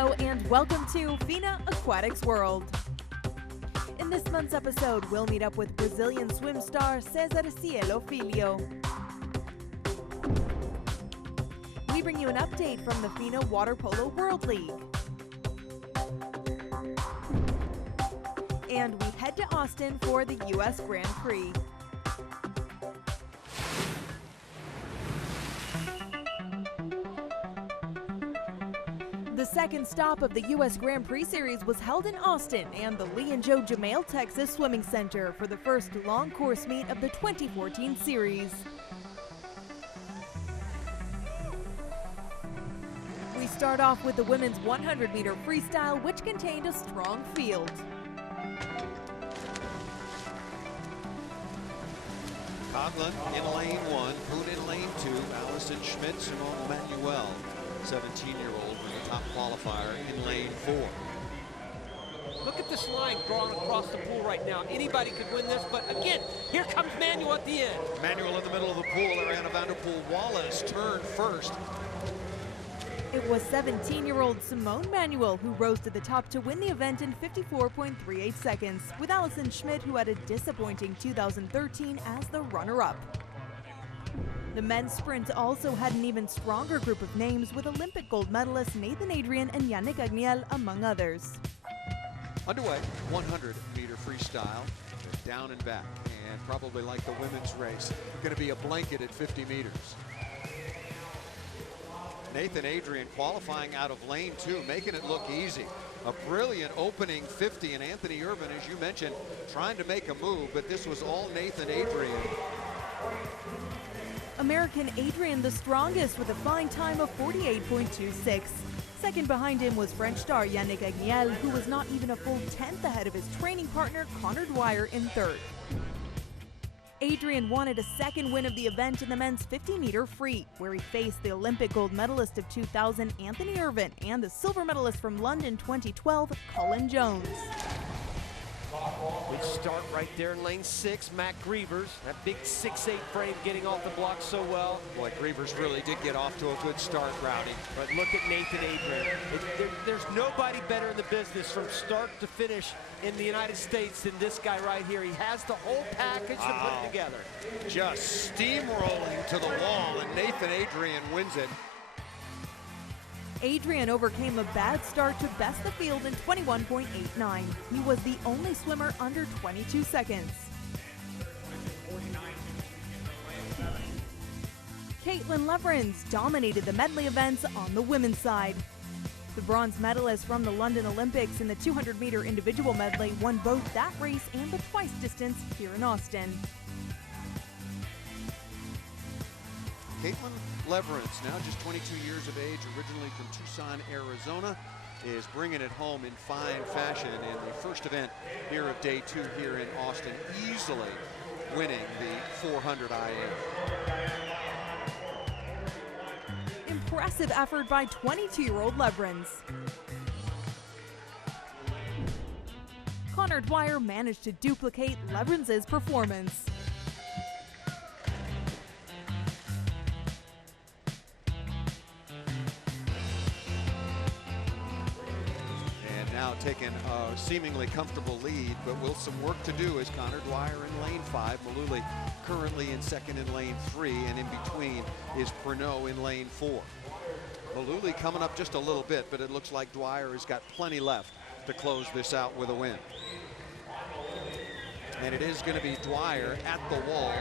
Hello and welcome to FINA Aquatics World. In this month's episode, we'll meet up with Brazilian swim star Cesar Cielo Filho. We bring you an update from the FINA Water Polo World League. And we head to Austin for the US Grand Prix. The second stop of the US Grand Prix series was held in Austin and the Lee and Joe Jamail Texas Swimming Center for the first long course meet of the 2014 series. We start off with the women's 100-meter freestyle, which contained a strong field. Coughlin in lane 1, Poon in lane 2, Allison Schmidt, Simone Manuel, 17-year-old, the top qualifier in lane 4. Look at this line drawn across the pool right now. Anybody could win this, but again, here comes Manuel at the end. Manuel in the middle of the pool. Ariana Vanderpool Wallace turned first. It was 17-year-old Simone Manuel who rose to the top to win the event in 54.38 seconds, with Allison Schmidt, who had a disappointing 2013 as the runner-up. The men's sprint also had an even stronger group of names, with Olympic gold medalists Nathan Adrian and Yannick Agniel, among others. Underway, 100-meter freestyle, down and back, and probably like the women's race, going to be a blanket at 50 meters. Nathan Adrian qualifying out of lane 2, making it look easy. A brilliant opening 50, and Anthony Irvin, as you mentioned, trying to make a move, but this was all Nathan Adrian. American Adrian the strongest with a fine time of 48.26. Second behind him was French star Yannick Agniel, who was not even a full 10th ahead of his training partner Connor Dwyer in third. Adrian wanted a second win of the event in the men's 50-meter free, where he faced the Olympic gold medalist of 2000 Anthony Irvin and the silver medalist from London 2012 Cullen Jones. We start right there in lane 6, Matt Grievers. That big 6'8" frame getting off the block so well. Boy, Grievers really did get off to a good start, Rowdy. But look at Nathan Adrian. There's nobody better in the business from start to finish in the United States than this guy right here. He has the whole package to put it together. Just steamrolling to the wall, and Nathan Adrian wins it. Adrian overcame a bad start to best the field in 21.89. He was the only swimmer under 22 seconds. Caitlin Leverins dominated the medley events on the women's side. The bronze medalist from the London Olympics in the 200-meter individual medley won both that race and the twice distance here in Austin. Caitlin Leverins, now just 22 years of age, originally from Tucson, Arizona, is bringing it home in fine fashion in the first event here of day 2 here in Austin, easily winning the 400 IM. Impressive effort by 22-year-old Leverins. Connor Dwyer managed to duplicate Leverins' performance. Now taking a seemingly comfortable lead, but with some work to do, is Connor Dwyer in lane 5, Maluli currently in second in lane 3, and in between is Pernod in lane 4. Maluli coming up just a little bit, but it looks like Dwyer has got plenty left to close this out with a win. And it is going to be Dwyer at the wall.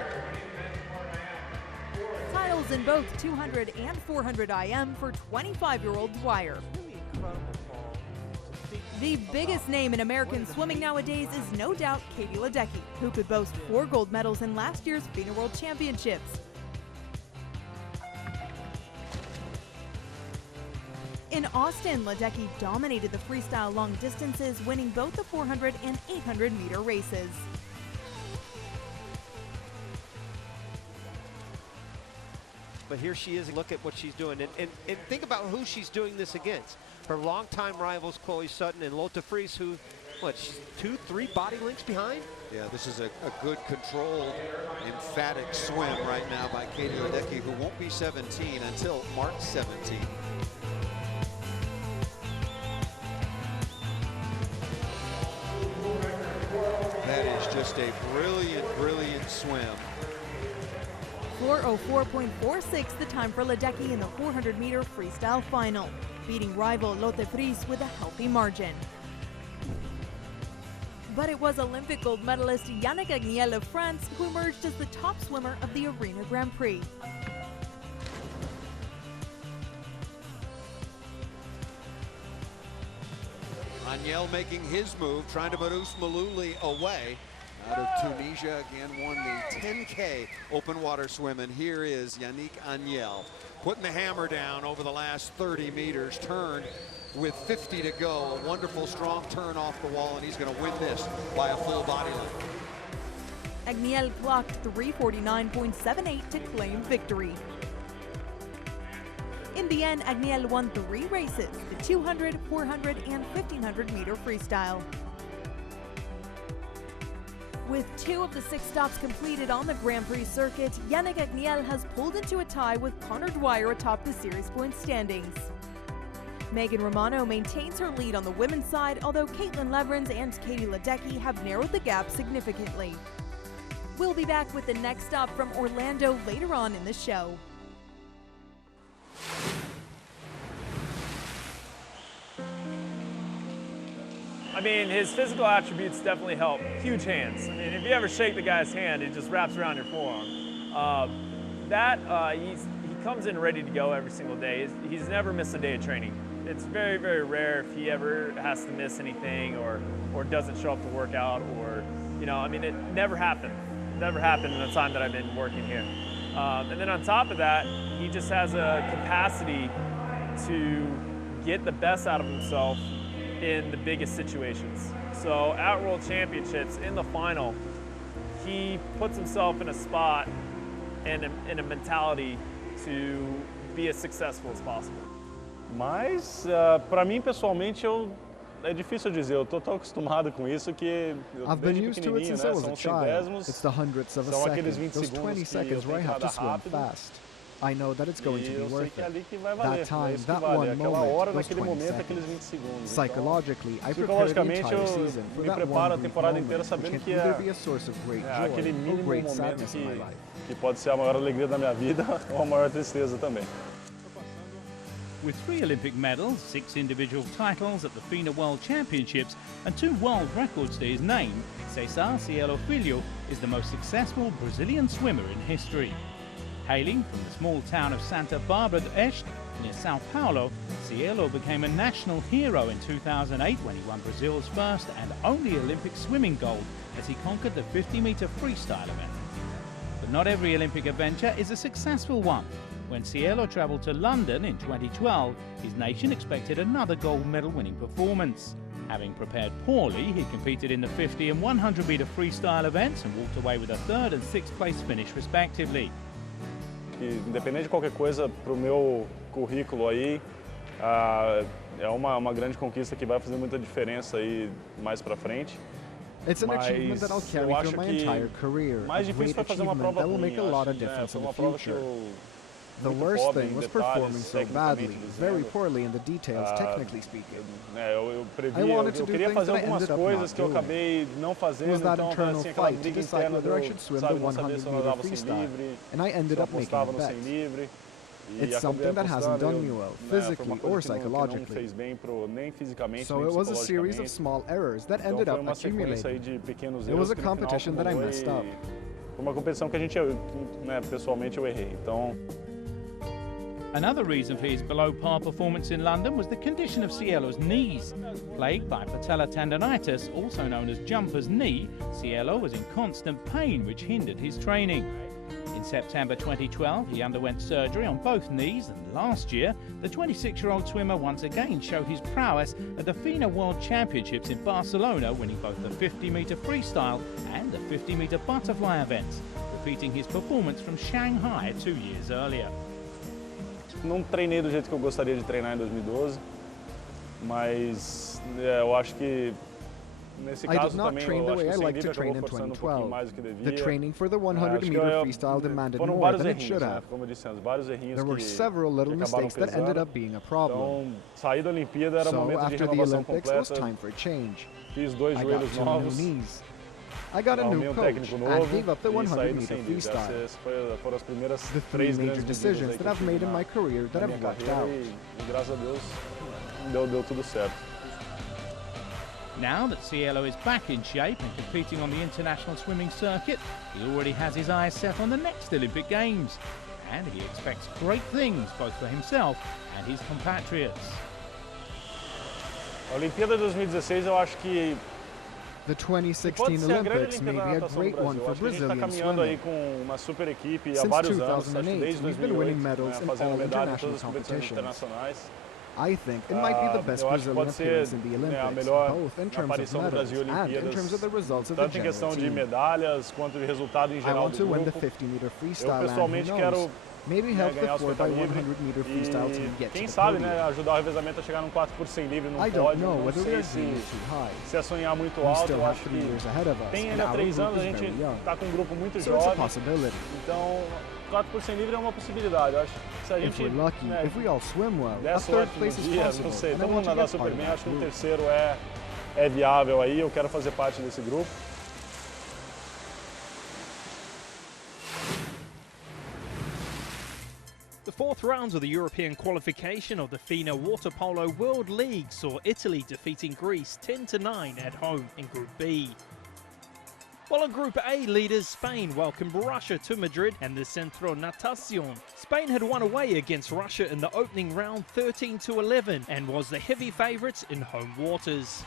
Titles in both 200 and 400 IM for 25-year-old Dwyer. The biggest name in American swimming nowadays is no doubt Katie Ledecky, who could boast 4 gold medals in last year's FINA World Championships. In Austin, Ledecky dominated the freestyle long distances, winning both the 400 and 800-meter races. But here she is, look at what she's doing. And think about who she's doing this against. Her longtime rivals, Chloe Sutton and Lotte Friis, who, she's 2-3 body lengths behind? Yeah, this is a good, controlled, emphatic swim right now by Katie Ledecky, who won't be 17 until March 17. Just a brilliant, brilliant swim. 4:04.46 the time for Ledecky in the 400-meter freestyle final, beating rival Lotte Friis with a healthy margin. But it was Olympic gold medalist Yannick Agniel of France who emerged as the top swimmer of the FINA Grand Prix. Agniel making his move, trying to Marous Malouli away. Out of Tunisia, again won the 10K open water swim, and here is Yannick Agniel putting the hammer down over the last 30 meters, turned with 50 to go. A wonderful strong turn off the wall, and he's going to win this by a full body length. Agniel clocked 3:49.78 to claim victory. In the end, Agniel won 3 races, the 200, 400, and 1500 meter freestyle. With 2 of the 6 stops completed on the Grand Prix circuit, Yannick Agniel has pulled into a tie with Connor Dwyer atop the series point standings. Megan Romano maintains her lead on the women's side, although Caitlin Leverins and Katie Ledecky have narrowed the gap significantly. We'll be back with the next stop from Orlando later on in the show. I mean, his physical attributes definitely help. Huge hands. I mean, if you ever shake the guy's hand, it just wraps around your forearm. He comes in ready to go every single day. He's never missed a day of training. It's very, very rare if he ever has to miss anything or doesn't show up to work out, or, you know, I mean, it never happened. Never happened in the time that I've been working here. And then on top of that, he just has a capacity to get the best out of himself in the biggest situations. So at World Championships, in the final, he puts himself in a spot and in a mentality to be as successful as possible. Mas, para mim, pessoalmente, é difícil dizer. Eu tô tão acostumado com isso que I've been desde used to it pequenininho, since né? I was São a os child. centésimos, It's the hundredths of a são aqueles second, 20 those 20 segundos que eu seconds where I tenho have que to swim nadar rápido. fast. I know that it's going to E be eu sei worth que é ali it. que vai valer. That time, é isso que that vale. one Aquela moment, hora, those naquele 20 momento, aqueles seconds. 20 segundos. Psychologically, I prepare the Psicologicamente, entire eu season for me that preparo a one brief temporada moment, inteira which sabendo can que either é be a source of great aquele joy or mínimo great momento sadness in my life. que pode ser a maior alegria da minha vida ou a maior tristeza também. With 3 Olympic medals, 6 individual titles at the FINA World Championships and 2 world records to his name, Cesar Cielo Filho is the most successful Brazilian swimmer in history. Hailing from the small town of Santa Barbara do Oeste, near Sao Paulo, Cielo became a national hero in 2008 when he won Brazil's first and only Olympic swimming gold as he conquered the 50-meter freestyle event. But not every Olympic adventure is a successful one. When Cielo travelled to London in 2012, his nation expected another gold medal winning performance. Having prepared poorly, he competed in the 50 and 100 metre freestyle events and walked away with a 3rd and 6th place finish respectively. Independente de qualquer coisa, para o meu currículo aí, é uma grande conquista que vai fazer muita diferença aí mais para frente. It's an achievement that I'll Mas carry eu acho through my que entire career. mais A difícil great foi fazer uma achievement prova that will make a ruim. lot of Acho, difference foi in uma the prova que future. eu The muito worst pobre thing em was detalhes, performing so badly, tecnicamente very dizendo. poorly in the details, technically speaking. Eu previ, I wanted to eu do queria things fazer that I algumas ended up coisas not que eu doing. acabei não It fazendo, was that então internal assim, aquela fight to briga decide interna whether I do, should swim sabe, the não saber 100 se eu meter nadava sem freestyle, livre, and I ended se eu up making apostava a no bet. sem livre. E It's something that hasn't done me well, physically or psychologically. Fez bem nem fisicamente, So nem it was a series of psicologicamente. small errors that Então ended foi up uma sequência aí accumulating. de pequenos It erros was a que no final competition that I acumulou messed e up. Foi uma competição que a gente, né, pessoalmente eu errei. Então Another reason for his below-par performance in London was the condition of Cielo's knees. Plagued by patella tendonitis, also known as jumper's knee, Cielo was in constant pain which hindered his training. In September 2012, he underwent surgery on both knees, and last year, the 26-year-old swimmer once again showed his prowess at the FINA World Championships in Barcelona, winning both the 50-metre freestyle and the 50-metre butterfly events, repeating his performance from Shanghai 2 years earlier. não treinei do jeito que eu gostaria de treinar em 2012, mas eu acho que nesse I did caso not também train the eu acho way que I o sem like to livre train acabou in forçando um pouquinho 2012. mais do que devia. The training for the Acho 100 que meter freestyle demanded foram more vários than it errinhos, should né? have. Como eu disse antes, vários errinhos There were que several little acabaram mistakes that ended pesando. up being a problem. Então, sair da Olimpíada era um So momento de after the renovação Olympics, it was completa. time for a change. Fiz 2 I got joelhos 2 novos. new knees. I got a new arrumei coach técnico and novo gave up the e 100 saí meter sem dúvida. freestyle. Foram as primeiras The three três major grandes decisions medidas aí that que eu I've tive made in my career that na have minha worked carreira out. e graças a Deus deu tudo certo. Now that Cielo is back in shape and competing on the international swimming circuit, he already has his eyes set on the next Olympic Games. And he expects great things both for himself and his compatriots. A Olimpíada de 2016 eu acho que The pode 2016 ser a grande Olympics may Olimpíada be da a natação do great one Brasil. for Acho que a gente está Brazilian caminhando aí swimming. com uma super equipe há Since vários anos, acho que 2008, desde we've been 2008, winning medals in fazendo all medalha em international todas as competições competitions. internacionais. I think it might be the best Eu acho que Brazilian pode ser appearance in the a Olympics, melhor both in terms of aparição do medals Brasil em and in Olimpíadas, terms of the results of the tanto em general questão de team. medalhas quanto de resultado em I geral want do to win the grupo. 50 meter Eu freestyle and who pessoalmente quero knows, maybe help the ganhar os 4 by 50 livre 100 meter freestyle team e get to quem the sabe, podium. né, ajudar o revezamento a chegar num 4 por 100 livre num I don't pódio. know Não whether we sei are dreaming too high. se é sonhar muito We alto, still eu have acho 3 que years ahead of us, tem and ainda our 3 group anos, a is gente very young. está com um grupo muito So it's a jovem, possibility. então 4 por 100 livre é uma possibilidade. Eu acho que se a If gente we're lucky, if we all swim well, a der third sorte no place is dia, possible, não sei, and I todo want mundo to nadar get part super of bem, that acho que um group. terceiro é viável aí, eu quero fazer parte desse grupo. The fourth round of the European qualification of the FINA Water Polo World League saw Italy defeating Greece 10-9 at home in Group B. While in Group A, leaders Spain welcomed Russia to Madrid and the Centro Natación. Spain had won away against Russia in the opening round 13-11 and was the heavy favourites in home waters.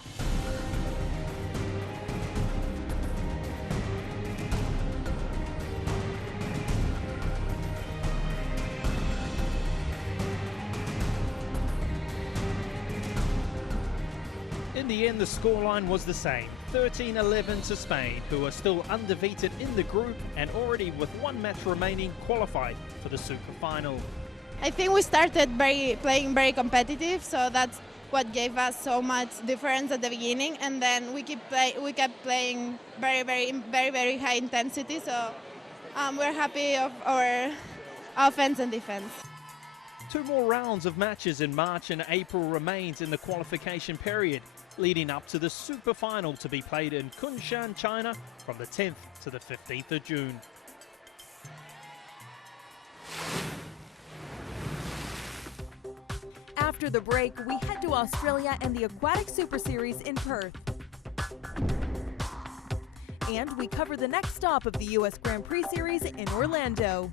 In the end, the scoreline was the same, 13-11 to Spain, who are still undefeated in the group and already with one match remaining qualified for the Super Final. I think we started playing very competitive, so that's what gave us so much difference at the beginning, and then we kept playing very high intensity. So we're happy of our offense and defense. 2 more rounds of matches in March and April remains in the qualification period, leading up to the Super Final to be played in Kunshan, China from the 10th to the 15th of June. After the break, we head to Australia and the Aquatic Super Series in Perth. And we cover the next stop of the US Grand Prix Series in Orlando.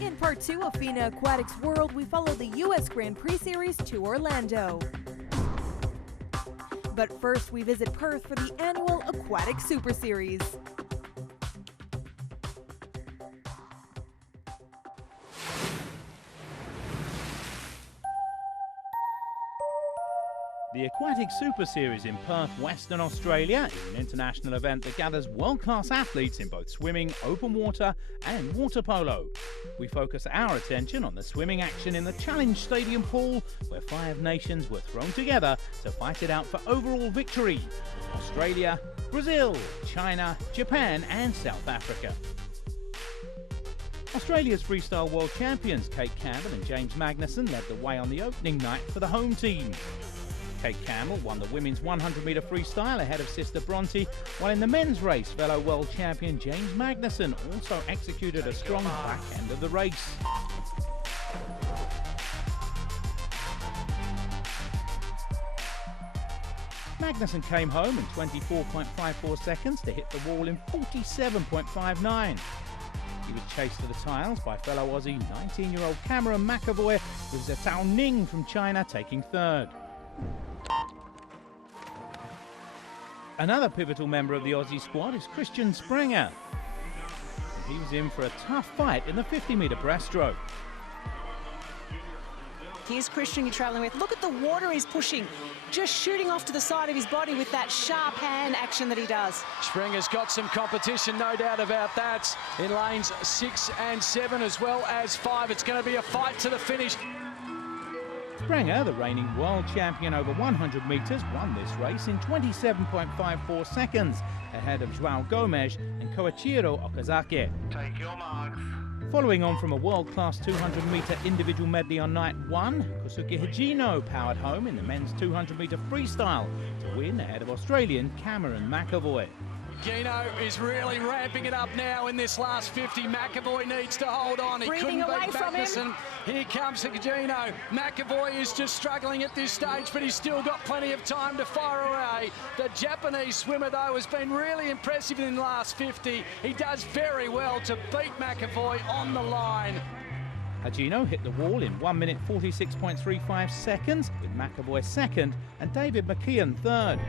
In part 2 of FINA Aquatics World, we follow the US Grand Prix Series to Orlando. But first, we visit Perth for the annual Aquatic Super Series. The Aquatic Super Series in Perth, Western Australia is an international event that gathers world-class athletes in both swimming, open water and water polo. We focus our attention on the swimming action in the Challenge Stadium pool, where 5 nations were thrown together to fight it out for overall victory. Australia, Brazil, China, Japan and South Africa. Australia's freestyle world champions Kate Campbell and James Magnussen led the way on the opening night for the home team. Kate Campbell won the women's 100-metre freestyle ahead of sister Bronte, while in the men's race, fellow world champion James Magnussen also executed a strong back end of the race. Magnussen came home in 24.54 seconds to hit the wall in 47.59. He was chased to the tiles by fellow Aussie 19-year-old Cameron McAvoy, with Zhao Ning from China taking third. Another pivotal member of the Aussie squad is Christian Sprenger. He was in for a tough fight in the 50-metre breaststroke. Here's Christian you're travelling with. Look at the water he's pushing, just shooting off to the side of his body with that sharp hand action that he does. Springer's got some competition, no doubt about that, in lanes 6 and 7 as well as 5. It's going to be a fight to the finish. Sprenger, the reigning world champion over 100 metres, won this race in 27.54 seconds, ahead of João Gomes and Koichiro Okazaki. Take your marks. Following on from a world-class 200-metre individual medley on night 1, Kosuke Higino powered home in the men's 200-metre freestyle to win ahead of Australian Cameron McAvoy. Higino is really ramping it up now in this last 50. McAvoy needs to hold on. He Breathing couldn't away beat from Magnussen. him. Here comes Higino. McAvoy is just struggling at this stage, but he's still got plenty of time to fire away. The Japanese swimmer, though, has been really impressive in the last 50. He does very well to beat McAvoy on the line. Higino hit the wall in 1 minute 46.35 seconds, with McAvoy second and David McKeon third.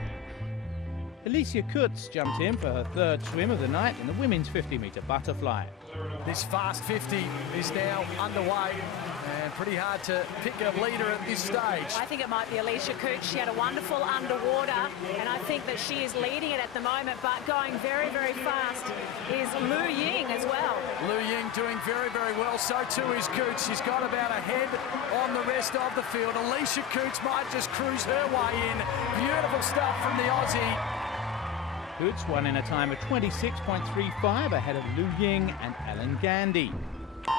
Alicia Kutz jumped in for her third swim of the night in the women's 50-metre butterfly. This fast 50 is now underway, and pretty hard to pick a leader at this stage. I think it might be Alicia Cooch. She had a wonderful underwater, and I think that she is leading it at the moment, but going very, very fast is Lu Ying as well. Lu Ying doing very, very well. So too is Cooch. She's got about a head on the rest of the field. Alicia Cooch might just cruise her way in. Beautiful stuff from the Aussie. Kutz won in a time of 26.35 ahead of Lu Ying and Ellen Gandy. The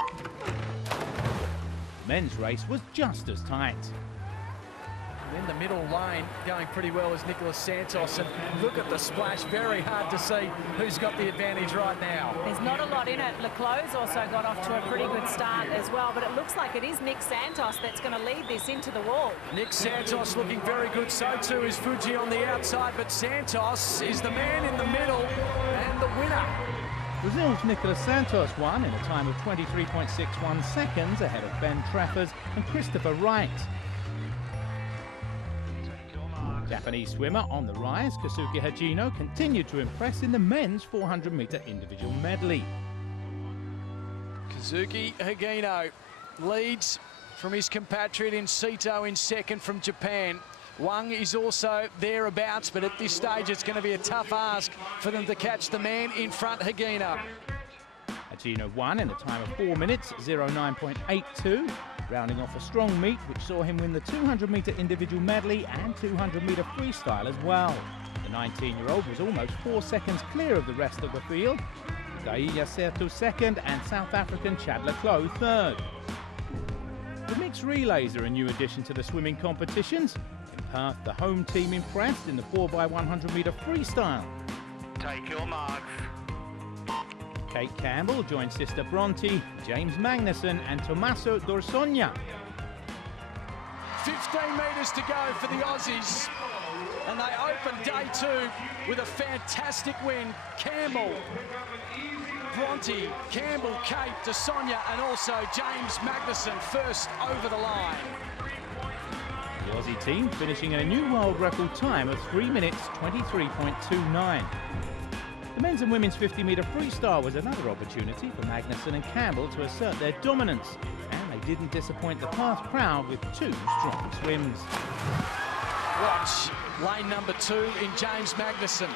men's race was just as tight. In the middle lane, going pretty well is Nicholas Santos, and look at the splash. Very hard to see who's got the advantage right now. There's not a lot in it. Leclos also got off to a pretty good start as well, but it looks like it is Nick Santos that's going to lead this into the wall. Nick Santos looking very good, so too is Fuji on the outside, but Santos is the man in the middle and the winner. Brazil's Nicolas Santos won in a time of 23.61 seconds ahead of Ben Treffers and Christopher Wright. Japanese swimmer on the rise, Kosuke Higino, continued to impress in the men's 400-metre individual medley. Kazuki Higino leads from his compatriot in Sito in second from Japan. Wang is also thereabouts, but at this stage it's going to be a tough ask for them to catch the man in front, Higino. Higino won in a time of 4 minutes, 09.82, rounding off a strong meet which saw him win the 200-metre individual medley and 200-metre freestyle as well. The 19-year-old was almost 4 seconds clear of the rest of the field, with Aia Sertu second and South African Chad Leclos third. The mixed relays are a new addition to the swimming competitions. In Perth, the home team impressed in the 4x100-metre freestyle. Take your marks. Kate Campbell joined sister Bronte, James Magnussen and Tommaso Dorsogna. 15 metres to go for the Aussies, and they open day 2 with a fantastic win. Campbell, Bronte, Campbell, Kate, Dorsogna and also James Magnussen first over the line. The Aussie team finishing in a new world record time of 3 minutes 23.29. The men's and women's 50-metre freestyle was another opportunity for Magnussen and Campbell to assert their dominance, and they didn't disappoint the Perth crowd with 2 strong swims. Watch lane number 2 in James Magnuson.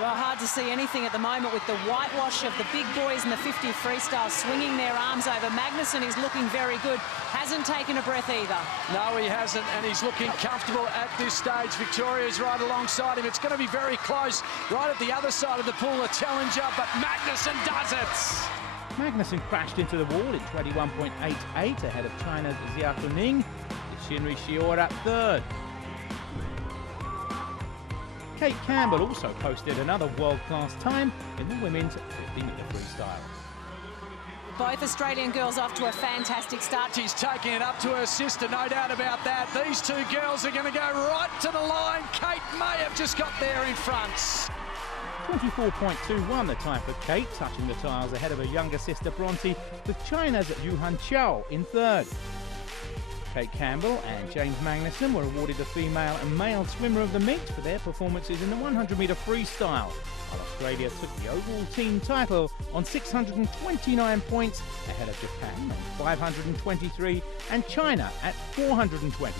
Well, hard to see anything at the moment with the whitewash of the big boys in the 50 freestyle swinging their arms over. Magnuson is looking very good. Hasn't taken a breath either. No, he hasn't, and he's looking comfortable at this stage. Victoria's right alongside him. It's going to be very close right at the other side of the pool, a challenger, but Magnuson does it. Magnuson crashed into the wall in 21.88 ahead of China's Xia Kuning. Shinri Shiora third. Kate Campbell also posted another world-class time in the women's 50-metre freestyle. Both Australian girls off to a fantastic start. She's taking it up to her sister, no doubt about that. These two girls are going to go right to the line. Kate may have just got there in front. 24.21 the time for Kate, touching the tiles ahead of her younger sister Bronte, with China's Yuhan Chao in third. Kate Campbell and James Magnuson were awarded the female and male swimmer of the meet for their performances in the 100-metre freestyle, while Australia took the overall team title on 629 points ahead of Japan on 523 and China at 423.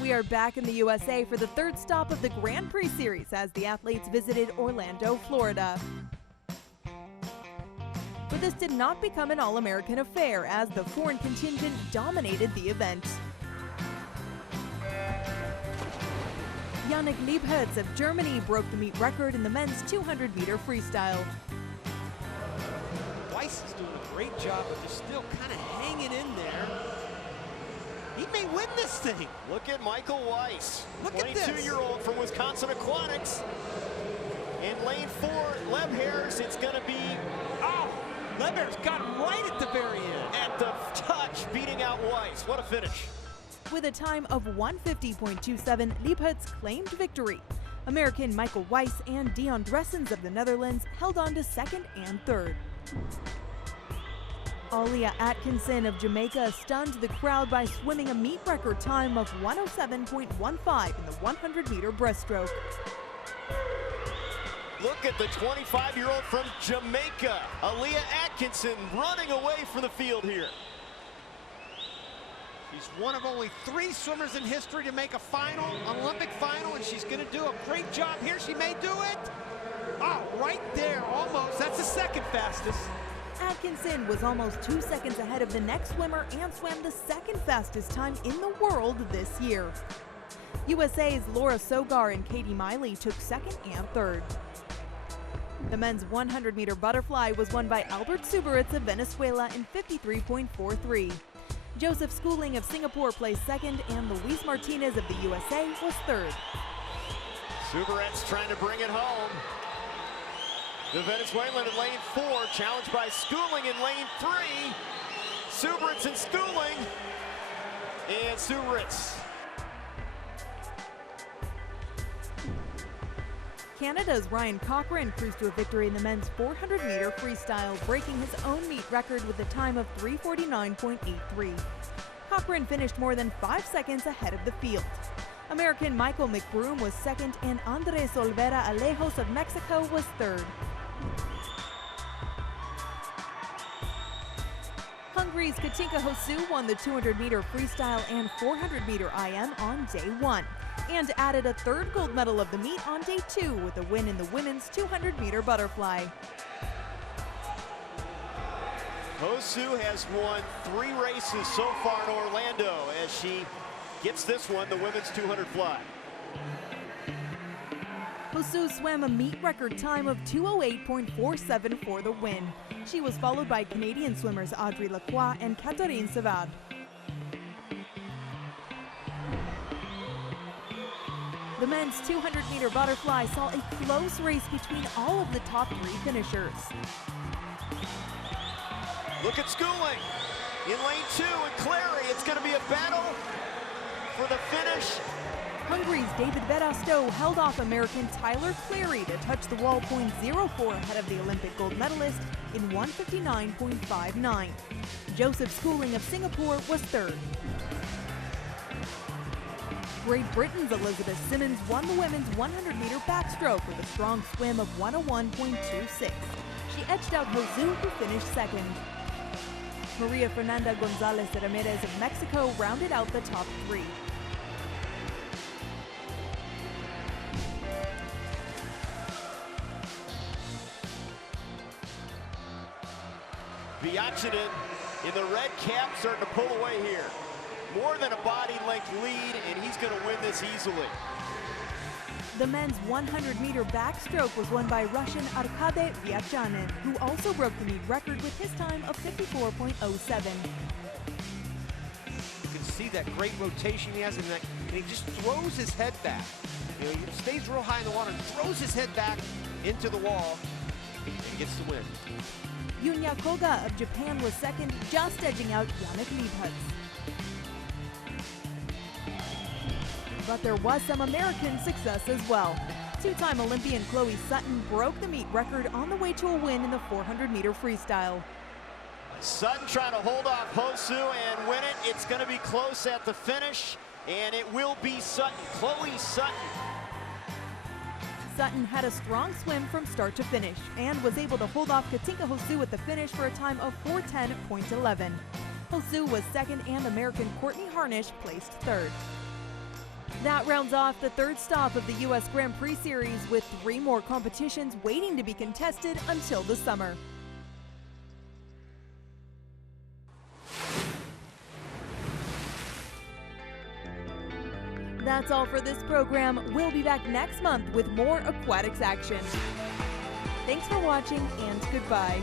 We are back in the USA for the third stop of the Grand Prix series as the athletes visited Orlando, Florida. But this did not become an all-American affair as the foreign contingent dominated the event. Yannick Liebhertz of Germany broke the meet record in the men's 200-meter freestyle. Weiss is doing a great job of just still kind of hanging in there. He may win this thing. Look at Michael Weiss, Look at this. 22-year-old from Wisconsin Aquatics. In lane 4, Lebherz, it's going to be... Oh, Lebherz got right at the very end. At the touch, beating out Weiss. What a finish. With a time of 150.27, Liebhertz claimed victory. American Michael Weiss and Dion Dressens of the Netherlands held on to second and third. Alia Atkinson of Jamaica stunned the crowd by swimming a meet record time of 107.15 in the 100-meter breaststroke. Look at the 25-year-old from Jamaica, Alia Atkinson, running away from the field here. She's one of only 3 swimmers in history to make a final, an Olympic final, and she's going to do a great job here. She may do it. Oh, right there, almost. That's the second fastest. Atkinson was almost 2 seconds ahead of the next swimmer and swam the second fastest time in the world this year. USA's Laura Sogar and Katie Miley took second and third. The men's 100-meter butterfly was won by Albert Suberitz of Venezuela in 53.43. Joseph Schooling of Singapore placed second, and Luis Martinez of the USA was third. Suberitz trying to bring it home. The Venezuelan in lane 4, challenged by Schooling in lane 3. Suberitz and Schooling. And Suberitz. Canada's Ryan Cochrane cruised to a victory in the men's 400-meter freestyle, breaking his own meet record with a time of 3:49.83. Cochrane finished more than 5 seconds ahead of the field. American Michael McBroom was second, and Andres Olvera Alejos of Mexico was third. Hungary's Katinka Hosszú won the 200-meter freestyle and 400-meter IM on day 1, and added a third gold medal of the meet on day 2 with a win in the women's 200-meter butterfly. Hosszú has won 3 races so far in Orlando as she gets this one, the women's 200 fly. Hosszú swam a meet record time of 2:08.47 for the win. She was followed by Canadian swimmers Audrey Lacroix and Catherine Savard. The men's 200-meter butterfly saw a close race between all of the top 3 finishers. Look at Schooling in lane 2 and Clary. It's going to be a battle for the finish. Hungary's David Verasto held off American Tyler Clary to touch the wall .04 ahead of the Olympic gold medalist in 1:59.59. Joseph Schooling of Singapore was third. Great Britain's Elizabeth Simmons won the women's 100-meter backstroke with a strong swim of 101.26. She edged out Hosszú, who finished second. Maria Fernanda Gonzalez Ramirez of Mexico rounded out the top 3. Viachinen in the red cap starting to pull away here. More than a body length lead, and he's going to win this easily. The men's 100-meter backstroke was won by Russian Arkady Viachanin, who also broke the meet record with his time of 54.07. You can see that great rotation he has, and he just throws his head back. You know, he stays real high in the water and throws his head back into the wall and gets the win. Yunya Koga of Japan was second, just edging out Yannick Liebhertz. But there was some American success as well. Two-time Olympian Chloe Sutton broke the meet record on the way to a win in the 400-meter freestyle. Sutton trying to hold off Hosu and win it. It's going to be close at the finish, and it will be Sutton. Chloe Sutton. Sutton had a strong swim from start to finish and was able to hold off Katinka Hosu at the finish for a time of 4:10.11. Hosu was second and American Courtney Harnish placed third. That rounds off the third stop of the US Grand Prix series, with 3 more competitions waiting to be contested until the summer. That's all for this program. We'll be back next month with more aquatics action. Thanks for watching, and goodbye.